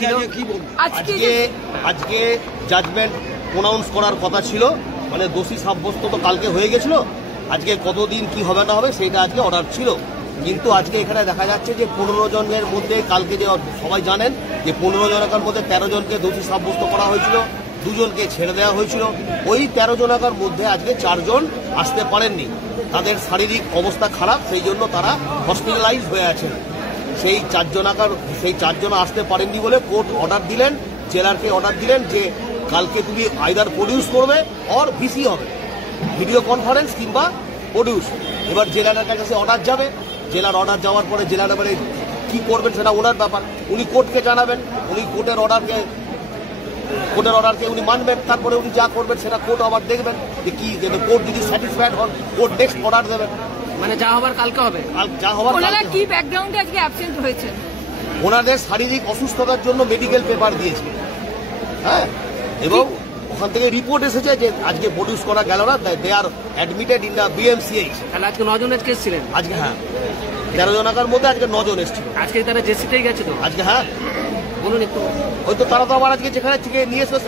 ছিল? আজকে judgement pronounce করার কথা ছিল, মানে দোষী সাব্যস্ত তো কালকে হয়ে গেছিল। আজকে কতদিন কি হবে না হবে সেটা আজকে অর্ডার ছিল, কিন্তু আজকে এখানে দেখা যাচ্ছে যে 15 জনের মধ্যে কালকে যে সবাই জানেন যে 15 জনকার মধ্যে 13 জনকে দোষী সাব্যস্ত করা হয়েছিল, 2 জনকে ছেড়ে দেওয়া হয়েছিল। ওই 13 জনকার মধ্যে আজকে 4 জন আসতে পারেননি, তাদের শারীরিক অবস্থা খারাপ, সেই জন্য তারা হসপিটালাইজ হয়ে আছেন। সেই 4 জন আসতে পারেননি বলে কোর্ট অর্ডার দিলেন, জেলারকে অর্ডার দিলেন যে কালকে তুমি আইদার প্রডিউস করবে অর ভিসি হবে, ভিডিও কনফারেন্স কিংবা প্রডিউস। এবার জেলারের কাছে অর্ডার যাবে, জেলার অর্ডার যাওয়ার পরে জেলার এবারে কী করবেন সেটা ওনার ব্যাপার, উনি কোর্টকে জানাবেন, উনি কোর্টের অর্ডারকে উনি মানবেন, তারপরে উনি যা করবেন সেটা কোর্ট আবার দেখবেন যে কি দেবে। কোর্ট যদি স্যাটিসফাইড হন কোর্ট নেক্সট অর্ডার দেবেন, মানে যা হবার কালকে হবে। যা হবার কি ব্যাকগ্রাউন্ডে আজকে অ্যাবসেন্ট হয়েছে? ওনাদের শারীরিক অসুস্থতার জন্য মেডিকেল পেপার দিয়েছে, হ্যাঁ, এবং ওখান থেকে রিপোর্ট এসেছে যে আজকে প্রডিউস করা গেল না, দে আর অ্যাডমিটেড ইন দ্য বিএমসিএইচ। তাহলে আজকে 9 জনের কেস ছিলেন আজকে, হ্যাঁ 13 জনকার মধ্যে আজকে 9 জন এসেছিল। আজকে তারা জেসিতেই গেছে তো আজকে, হ্যাঁ বলুন একটু। হয়তো তারা তো আবার আজকে যেখানে থেকে নিয়ে এসে